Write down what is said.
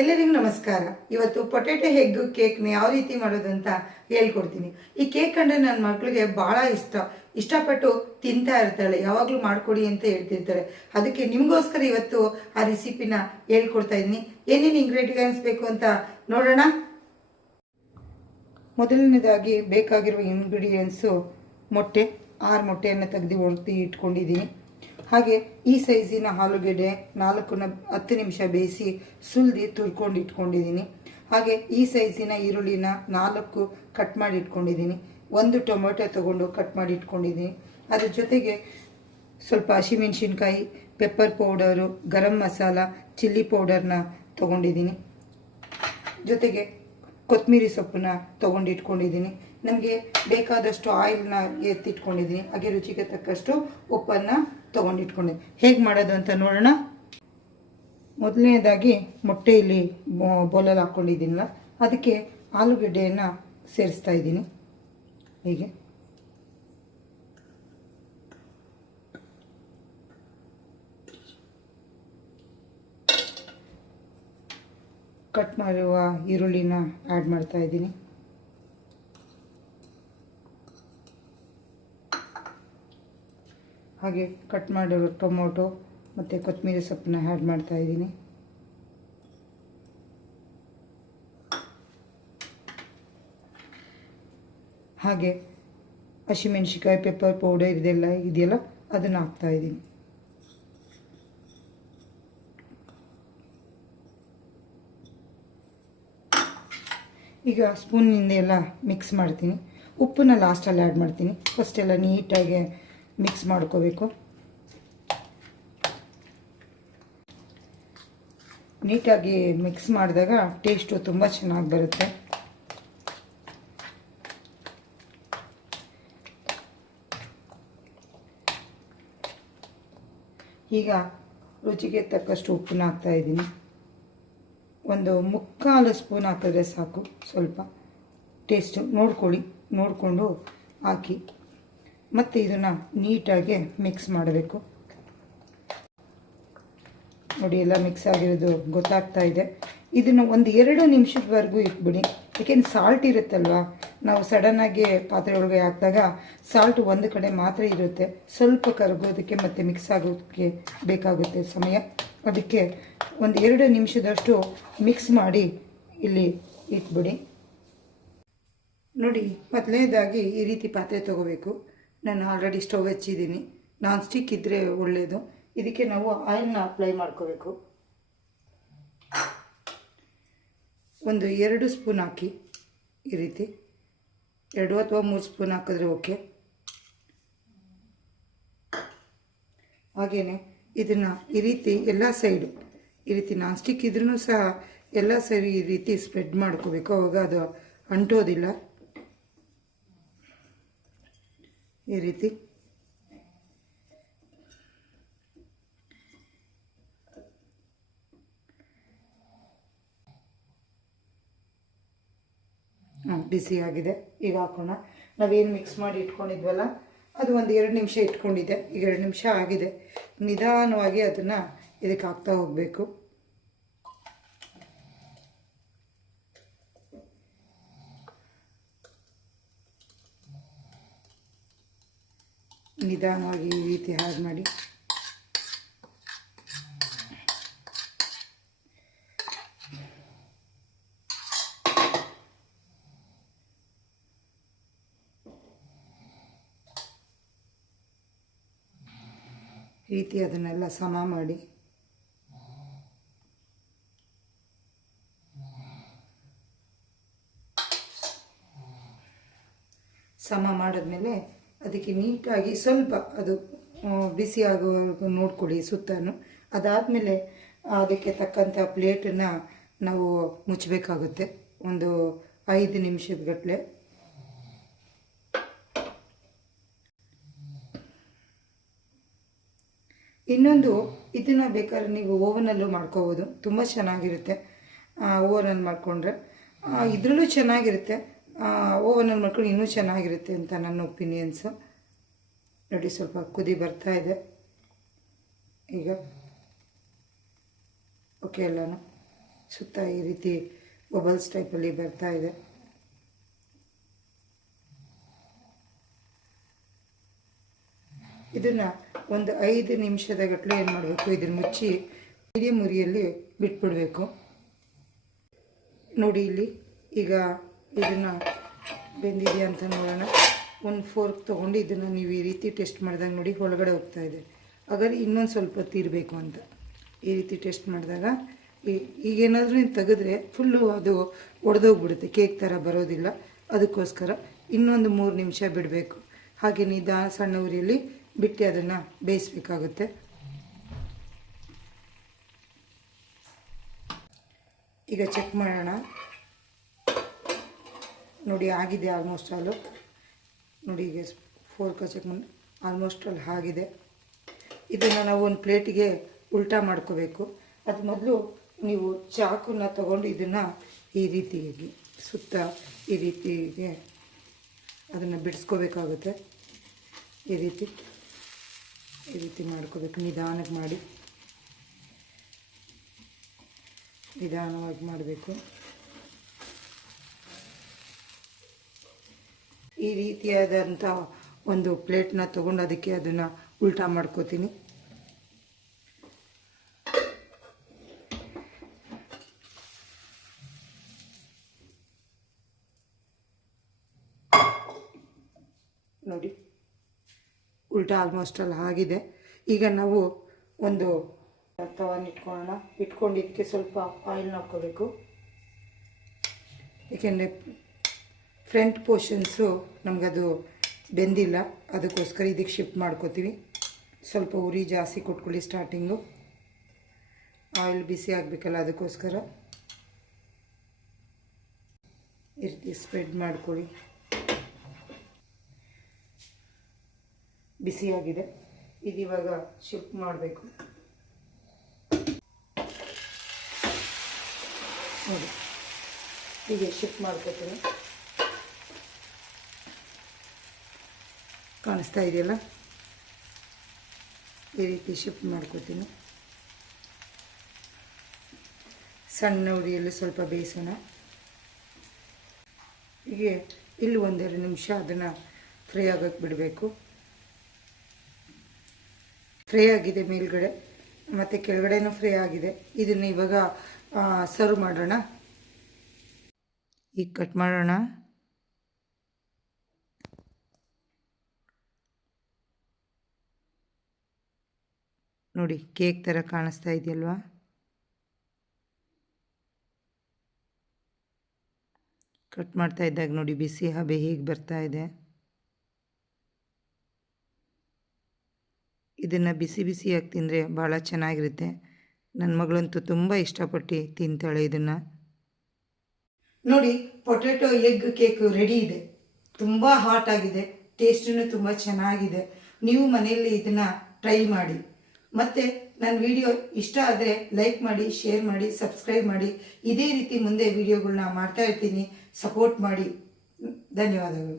ಎಲ್ಲರಿಗೂ ನಮಸ್ಕಾರ. ಇವತ್ತು ಪೊಟೆಟೊ ಹೆಗ್ ಕೇಕ್ನ ಯಾವ ರೀತಿ ಮಾಡೋದು ಅಂತ ಹೇಳ್ಕೊಡ್ತೀನಿ. ಈ ಕೇಕ್ ಕಂಡ್ರೆ ನನ್ನ ಮಕ್ಕಳಿಗೆ ಭಾಳ ಇಷ್ಟ. ಇಷ್ಟಪಟ್ಟು ತಿಂತಾ ಇರ್ತಾಳೆ. ಯಾವಾಗಲೂ ಮಾಡಿಕೊಡಿ ಅಂತ ಹೇಳ್ತಿರ್ತಾಳೆ ಅದಕ್ಕೆ ನಿಮಗೋಸ್ಕರ ಇವತ್ತು ಆ ರೆಸಿಪಿನ ಹೇಳ್ಕೊಡ್ತಾ ಇದ್ದೀನಿ. ಏನೇನು ಇಂಗ್ರೀಡಿಯೆಂಟ್ಸ್ ಬೇಕು ಅಂತ ನೋಡೋಣ. ಮೊದಲನೇದಾಗಿ ಬೇಕಾಗಿರುವ ಇಂಗ್ರೀಡಿಯೆಂಟ್ಸು ಮೊಟ್ಟೆ. ಆರು ಮೊಟ್ಟೆಯನ್ನು ತೆಗೆದು ಹೊರತಿ ಇಟ್ಕೊಂಡಿದ್ದೀನಿ. ಹಾಗೆ ಈ ಸೈಜಿನ ಆಲೂಗೆಡ್ಡೆ ನಾಲ್ಕು ನ ಹತ್ತು ನಿಮಿಷ ಬೇಯಿಸಿ ಸುಲ್ದಿ ತುರ್ಕೊಂಡು ಇಟ್ಕೊಂಡಿದ್ದೀನಿ. ಹಾಗೆ ಈ ಸೈಜಿನ ಈರುಳ್ಳಿನ ನಾಲ್ಕು ಕಟ್ ಮಾಡಿ ಇಟ್ಕೊಂಡಿದ್ದೀನಿ. ಒಂದು ಟೊಮೊಟೊ ತಗೊಂಡು ಕಟ್ ಮಾಡಿ ಇಟ್ಕೊಂಡಿದ್ದೀನಿ. ಅದ್ರ ಜೊತೆಗೆ ಸ್ವಲ್ಪ ಹಸಿಮೆಣಸಿನ್ಕಾಯಿ pepper powder garam masala chilli ಪೌಡರ್ನ ತೊಗೊಂಡಿದ್ದೀನಿ. ಜೊತೆಗೆ ಕೊತ್ತಂಬರಿ ಸೊಪ್ಪನ್ನ ತೊಗೊಂಡು ಇಟ್ಕೊಂಡಿದ್ದೀನಿ. ನನಗೆ ಬೇಕಾದಷ್ಟು ಆಯಿಲ್ನ ಎತ್ತಿಟ್ಕೊಂಡಿದ್ದೀನಿ. ಹಾಗೆ ರುಚಿಗೆ ತಕ್ಕಷ್ಟು ಉಪ್ಪನ್ನು ತೊಗೊಂಡು ಇಟ್ಕೊಂಡಿದ್ದೀನಿ ಹೇಗೆ ಮಾಡೋದು ಅಂತ ನೋಡೋಣ. ಮೊದಲನೇದಾಗಿ ಮೊಟ್ಟೆ ಇಲ್ಲಿ ಬೌಲಲ್ಲಿ ಹಾಕ್ಕೊಂಡಿದ್ದೀನಲ್ಲ, ಅದಕ್ಕೆ ಆಲೂಗಡ್ಡೆಯನ್ನು ಸೇರಿಸ್ತಾ ಇದ್ದೀನಿ. ಹೀಗೆ? ಕಟ್ ಮಾಡಿರುವ ಈರುಳ್ಳಿನ ಆ್ಯಡ್ ಮಾಡ್ತಾ ಇದ್ದೀನಿ. ಹಾಗೆ ಕಟ್ ಮಾಡಿರೋ ಟೊಮೊಟೊ ಮತ್ತು ಕೊತ್ತಂಬರಿ ಸೊಪ್ಪನ್ನ ಆ್ಯಡ್ ಮಾಡ್ತಾ ಇದ್ದೀನಿ. ಹಾಗೆ ಹಸಿಮೆಣ್ಸಿಕಾಯಿ ಪೆಪ್ಪರ್ ಪೌಡರ್ ಇದೆಲ್ಲ ಇದೆಯಲ್ಲ, ಅದನ್ನು ಹಾಕ್ತಾ ಇದ್ದೀನಿ. ಈಗ ಸ್ಪೂನಿಂದ ಎಲ್ಲ ಮಿಕ್ಸ್ ಮಾಡ್ತೀನಿ. ಉಪ್ಪನ್ನ ಲಾಸ್ಟಲ್ಲಿ ಆ್ಯಡ್ ಮಾಡ್ತೀನಿ. ಫಸ್ಟ್ ಎಲ್ಲ ನೀಟಾಗಿ ಮಿಕ್ಸ್ ಮಾಡ್ಕೋಬೇಕು. ನೀಟಾಗಿ ಮಿಕ್ಸ್ ಮಾಡಿದಾಗ ಟೇಸ್ಟು ತುಂಬ ಚೆನ್ನಾಗಿ ಬರುತ್ತೆ. ಈಗ ರುಚಿಗೆ ತಕ್ಕಷ್ಟು ಉಪ್ಪನ್ನ ಹಾಕ್ತಾ ಇದ್ದೀನಿ. ಒಂದು ಮುಕ್ಕಾಲು ಸ್ಪೂನ್ ಹಾಕಿದ್ರೆ ಸಾಕು ಸ್ವಲ್ಪ. ಟೇಸ್ಟು ನೋಡ್ಕೊಳ್ಳಿ, ನೋಡಿಕೊಂಡು ಹಾಕಿ. ಮತ್ತು ಇದನ್ನು ನೀಟಾಗಿ ಮಿಕ್ಸ್ ಮಾಡಬೇಕು. ನೋಡಿ, ಎಲ್ಲ ಮಿಕ್ಸ್ ಆಗಿರೋದು ಗೊತ್ತಾಗ್ತಾ ಇದೆ. ಇದನ್ನು ಒಂದು ಎರಡು ನಿಮಿಷದವರೆಗೂ ಇಟ್ಬಿಡಿ. ಏಕೆಂದ್ರೆ ಸಾಲ್ಟ್ ಇರುತ್ತಲ್ವಾ? ನಾವು ಸಡನ್ನಾಗಿ ಪಾತ್ರೆ ಒಳಗೆ ಹಾಕಿದಾಗ ಸಾಲ್ಟ್ ಒಂದು ಕಡೆ ಮಾತ್ರ ಇರುತ್ತೆ. ಸ್ವಲ್ಪ ಕರಗೋದಕ್ಕೆ ಮತ್ತು ಮಿಕ್ಸ್ ಆಗೋದಕ್ಕೆ ಬೇಕಾಗುತ್ತೆ ಸಮಯ. ಅದಕ್ಕೆ ಒಂದು ಎರಡು ನಿಮಿಷದಷ್ಟು ಮಿಕ್ಸ್ ಮಾಡಿ ಇಲ್ಲಿ ಇಟ್ಬಿಡಿ. ನೋಡಿ, ಮೊದಲನೇದಾಗಿ ಈ ರೀತಿ ಪಾತ್ರೆ ತೊಗೋಬೇಕು. ನಾನು ಆಲ್ರೆಡಿ ಸ್ಟವ್ ಹಚ್ಚಿದ್ದೀನಿ. ನಾನ್ ಸ್ಟಿಕ್ ಇದ್ದರೆ ಒಳ್ಳೆಯದು ಇದಕ್ಕೆ ನಾವು ಆಯಿಲ್ನ ಅಪ್ಲೈ ಮಾಡ್ಕೋಬೇಕು. ಒಂದು ಎರಡು ಸ್ಪೂನ್ ಹಾಕಿ, ಈ ರೀತಿ. ಎರಡು ಅಥವಾ ಮೂರು ಸ್ಪೂನ್ ಹಾಕಿದ್ರೆ ಓಕೆ ಹಾಗೆಯೇ ಇದನ್ನು ಈ ರೀತಿ ಎಲ್ಲ ಸೈಡು ಈ ರೀತಿ ನಾನ್ ಸ್ಟಿಕ್ ಇದ್ರೂ ಸಹ ಎಲ್ಲ ಸೈಡ್ ಈ ರೀತಿ ಸ್ಪ್ರೆಡ್ ಮಾಡ್ಕೋಬೇಕು. ಅವಾಗ ಅದು ಅಂಟೋದಿಲ್ಲ. ಈ ರೀತಿ. ಬಿಸಿಯಾಗಿದೆ ಈಗ ಹಾಕೋಣ. ನಾವೇನು ಮಿಕ್ಸ್ ಮಾಡಿ ಇಟ್ಕೊಂಡಿದ್ವಲ್ಲ, ಅದು ಒಂದು ಎರಡು ನಿಮಿಷ ಇಟ್ಕೊಂಡಿದ್ದೆ. ಈಗ ಎರಡು ನಿಮಿಷ ಆಗಿದೆ. ನಿಧಾನವಾಗಿ ಅದನ್ನು ಇದಕ್ಕೆ ಹಾಕ್ತಾ ಹೋಗಬೇಕು. ನಿಧಾನವಾಗಿ ಈ ರೀತಿ ಹಾಗೆ ಮಾಡಿ. ರೀತಿ ಅದನ್ನೆಲ್ಲ ಸಮ ಮಾಡಿ. ಸಮ ಮಾಡಿದ್ಮೇಲೆ ಅದಕ್ಕೆ ನೀಟಾಗಿ ಸ್ವಲ್ಪ ಅದು ಬಿಸಿ ಆಗುವವರೆಗೂ ನೋಡ್ಕೊಳ್ಳಿ ಸುತ್ತನು. ಅದಾದಮೇಲೆ ಅದಕ್ಕೆ ತಕ್ಕಂಥ ಪ್ಲೇಟನ್ನು ನಾವು ಮುಚ್ಚಬೇಕಾಗುತ್ತೆ. ಒಂದು ಐದು ನಿಮಿಷದ ಗಟ್ಟಲೆ ಇನ್ನೊಂದು, ಇದನ್ನು ಬೇಕಾದ್ರೆ ನೀವು ಓವನಲ್ಲೂ ಮಾಡ್ಕೋಬೋದು. ತುಂಬ ಚೆನ್ನಾಗಿರುತ್ತೆ. ಓವನಲ್ಲಿ ಮಾಡಿಕೊಂಡ್ರೆ. ಇದರಲ್ಲೂ ಚೆನ್ನಾಗಿರುತ್ತೆ. ಓವನಲ್ಲಿ ಮಾಡ್ಕೊಂಡು ಇನ್ನೂ ಚೆನ್ನಾಗಿರುತ್ತೆ ಅಂತ ನನ್ನ ಒಪಿನಿಯನ್ಸು. ನೋಡಿ, ಸ್ವಲ್ಪ ಕುದಿ ಬರ್ತಾ ಇದೆ. ಈಗ ಓಕೆ, ಎಲ್ಲನೂ ಸುತ್ತ ಈ ರೀತಿ ಬಬಲ್ಸ್ ಟೈಪಲ್ಲಿ ಬರ್ತಾ ಇದೆ. ಇದನ್ನು ಒಂದು ಐದು ನಿಮಿಷದ ಗಟ್ಟಲೆ ಏನು ಮಾಡಬೇಕು? ಇದನ್ನು ಮುಚ್ಚಿ ಮೀಡಿಯಮ್ ಉರಿಯಲ್ಲಿ ಬಿಟ್ಬಿಡಬೇಕು. ನೋಡಿ, ಇಲ್ಲಿ ಈಗ ಇದನ್ನು ಬೆಂದಿದೆ ಅಂತ ನೋಡೋಣ. ಒಂದು ಫೋರ್ಕ್ ತೊಗೊಂಡು ಇದನ್ನು ನೀವು ಈ ರೀತಿ ಟೆಸ್ಟ್ ಮಾಡಿದಾಗ ನೋಡಿ ಒಳಗಡೆ ಹೋಗ್ತಾ ಇದೆ. ಹಾಗಾದ್ರೆ ಇನ್ನೊಂದು ಸ್ವಲ್ಪ ತೀರಬೇಕು ಅಂತ. ಈ ರೀತಿ ಟೆಸ್ಟ್ ಮಾಡಿದಾಗ ಈಗೇನಾದರೂ ನೀವು ತೆಗೆದ್ರೆ ಫುಲ್ಲು ಅದು ಒಡೆದೋಗ್ಬಿಡುತ್ತೆ. ಕೇಕ್ ಥರ ಬರೋದಿಲ್ಲ. ಅದಕ್ಕೋಸ್ಕರ ಇನ್ನೊಂದು ಮೂರು ನಿಮಿಷ ಬಿಡಬೇಕು. ಹಾಗೆ ನಿಧಾನ ಸಣ್ಣ ಉರಿಯಲ್ಲಿ ಬಿಟ್ಟು ಅದನ್ನು ಬೇಯಿಸ್ಬೇಕಾಗುತ್ತೆ. ಈಗ ಚೆಕ್ ಮಾಡೋಣ. ನೋಡಿ ಆಗಿದೆ ಆಲ್ಮೋಸ್ಟ್ ಆಲು ನೋಡಿ ಈಗ ಫೋರ್ ಕಸಕ್ಕೆ ಮುಂದೆ ಆಲ್ಮೋಸ್ಟ್ ಅಲ್ಲಿ ಆಗಿದೆ. ಇದನ್ನು ನಾವು ಒಂದು ಪ್ಲೇಟಿಗೆ ಉಲ್ಟಾ ಮಾಡ್ಕೋಬೇಕು. ಅದು ಮೊದಲು ನೀವು ಚಾಕುನ ತಗೊಂಡು ಇದನ್ನು ಈ ರೀತಿಯಾಗಿ ಸುತ್ತ ಈ ರೀತಿಗೆ ಅದನ್ನು ಬಿಡಿಸ್ಕೋಬೇಕಾಗುತ್ತೆ. ಈ ರೀತಿ ಈ ರೀತಿ ಮಾಡ್ಕೋಬೇಕು. ನಿಧಾನಕ್ಕೆ ಮಾಡಿ. ನಿಧಾನವಾಗಿ ಮಾಡಬೇಕು. ಈ ರೀತಿಯಾದಂಥ ಒಂದು ಪ್ಲೇಟ್ನ ತೊಗೊಂಡು ಅದಕ್ಕೆ ಅದನ್ನು ಉಲ್ಟಾ ಮಾಡ್ಕೋತೀನಿ. ನೋಡಿ, ಉಲ್ಟಾ ಆಲ್ಮೋಸ್ಟ್ ಅಲ್ಲಿ ಆಗಿದೆ. ಈಗ ನಾವು ಒಂದು ತವನ್ನು ಇಟ್ಕೊಳ್ಳೋಣ. ಇಟ್ಕೊಂಡು ಇದಕ್ಕೆ ಸ್ವಲ್ಪ ಆಯಿಲ್ ಹಾಕ್ಕೋಬೇಕು. ಏಕೆಂದರೆ ಫ್ರಂಟ್ ಪೋರ್ಷನ್ಸು ನಮಗದು ಬೆಂದಿಲ್ಲ. ಅದಕ್ಕೋಸ್ಕರ ಇದಕ್ಕೆ ಶಿಫ್ಟ್ ಮಾಡ್ಕೋತೀವಿ. ಸ್ವಲ್ಪ ಉರಿ ಜಾಸ್ತಿ ಕೊಟ್ಕೊಳ್ಳಿ ಸ್ಟಾರ್ಟಿಂಗು ಆಯಿಲ್ ಬಿಸಿ ಆಗಬೇಕಲ್ಲ ಅದಕ್ಕೋಸ್ಕರ. ಇರ್ತಿ ರೀತಿ ಸ್ಪ್ರೆಡ್ ಮಾಡ್ಕೊಳ್ಳಿ ಬಿಸಿಯಾಗಿದೆ ಇದು ಇವಾಗ ಶಿಫ್ಟ್ ಮಾಡಬೇಕು. ನೋಡಿ. ಹೀಗೆ ಶಿಫ್ಟ್ ಮಾಡ್ಕೋತೀನಿ. ಕಾಣಿಸ್ತಾ ಇದೆಯಲ್ಲ? ಈ ರೀತಿ ಶಿಫ್ಟ್ ಮಾಡ್ಕೋತೀನಿ. ಸಣ್ಣ ಉರಿಯಲ್ಲಿ ಸ್ವಲ್ಪ ಬೇಯಿಸೋಣ ಹೀಗೆ ಇಲ್ಲಿ ಒಂದೆರಡು ನಿಮಿಷ ಅದನ್ನು ಫ್ರೈ ಆಗೋಕ್ಕೆ ಬಿಡಬೇಕು. ಫ್ರೈ ಆಗಿದೆ ಮೇಲ್ಗಡೆ. ಮತ್ತು ಕೆಳಗಡೆನೂ ಫ್ರೈ ಆಗಿದೆ. ಇದನ್ನು ಇವಾಗ ಸರ್ವ್ ಮಾಡೋಣ. ಈಗ ಕಟ್ ಮಾಡೋಣ. ನೋಡಿ, ಕೇಕ್ ಥರ ಕಾಣಿಸ್ತಾ ಇದೆಯಲ್ವಾ? ಕಟ್ ಮಾಡ್ತಾ ಇದ್ದಾಗ ನೋಡಿ, ಬಿಸಿ ಹಬೆ ಹೀಗೆ ಬರ್ತಾ ಇದೆ. ಇದನ್ನು ಬಿಸಿ ಬಿಸಿಯಾಗಿ ತಿಂದರೆ ಭಾಳ ಚೆನ್ನಾಗಿರುತ್ತೆ. ನನ್ನ ಮಗಳಂತೂ ತುಂಬ ಇಷ್ಟಪಟ್ಟು ತಿಂತಾಳೆ ಇದನ್ನು. ನೋಡಿ, ಪೊಟ್ಯಾಟೊ, ಎಗ್ ಕೇಕ್ ರೆಡಿ ಇದೆ. ತುಂಬ ಹಾಟ್ ಆಗಿದೆ. ಟೇಸ್ಟೂ ತುಂಬ ಚೆನ್ನಾಗಿದೆ. ನೀವು ಮನೆಯಲ್ಲಿ ಇದನ್ನು ಟ್ರೈ ಮಾಡಿ. ಮತ್ತು ನನ್ನ ವಿಡಿಯೋ ಇಷ್ಟ ಆದರೆ ಲೈಕ್ ಮಾಡಿ, ಶೇರ್ ಮಾಡಿ, ಸಬ್ಸ್ಕ್ರೈಬ್ ಮಾಡಿ. ಇದೇ ರೀತಿ ಮುಂದೆ ವಿಡಿಯೋಗಳನ್ನ ಮಾಡ್ತಾ ಇರ್ತೀನಿ. ಸಪೋರ್ಟ್ ಮಾಡಿ. ಧನ್ಯವಾದಗಳು.